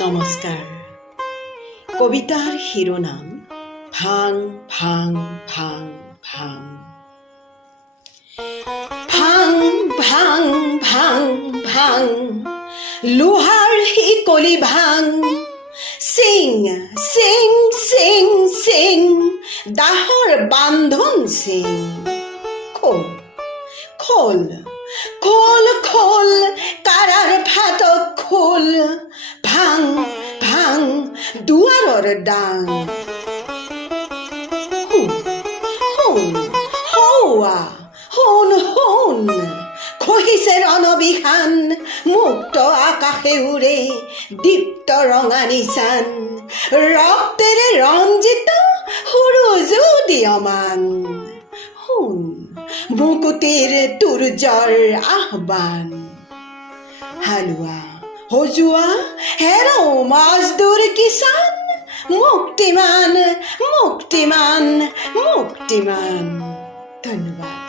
নমস্কাৰ। কবিতাৰ শিৰোনাম ভাং ভাং ভাং ভাং। ভাং ভাং ভাং ভাং লোহাৰ শিকলি ভাং, চিং চিং চিং চিং দাহৰ বান্ধন চিং। খোল খোল খোল খোল কাৰাৰ ফাটক খোল, ভাং ভাং দুৱাৰৰ ডাং। শুন শুন হৌৱা শুন শুন খহিছে ৰণবিষাণ, মুক্ত আকাশে উৰে দীপ্ত ৰঙা নিচান, ৰক্তেৰে ৰঞ্জিত সুৰুজ উদীয়মান। শুন মুকুতিৰ তুৰ্যৰ আহ্বান, হালোৱা সজোৱা হেৰৌ মজদুৰ কিষাণ, মুক্তিমান মুক্তিমান মুক্তিমান। ধন্যবাদ।